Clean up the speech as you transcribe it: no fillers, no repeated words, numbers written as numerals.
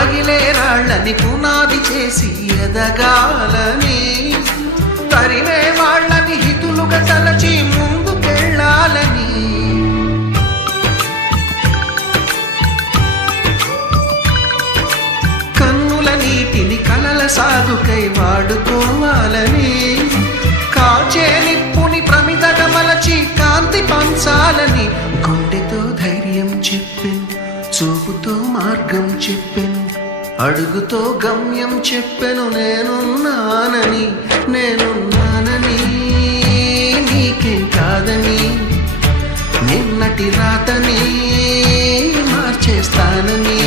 రగిలే రాళ్ళని పునాది చేసి ఎదగాలని, తరిమే వాళ్ళని హితులుగా తలచి ముందుకెళ్ళాలని, కన్నుల నీటిని కలల సాగుకై వాడుకోవాలని, కాచే నిప్పుని ప్రమిదగా మలచి కాంతి పంచాలని, గుండెతో ధైర్యం చెప్పెను, చూపుతో మార్గం చెప్పెను, అడుగుతో గమ్యం చెప్పెను, నేనున్నానని నీకేం కాదని, నిన్నటి రాతని మార్చేస్తానని.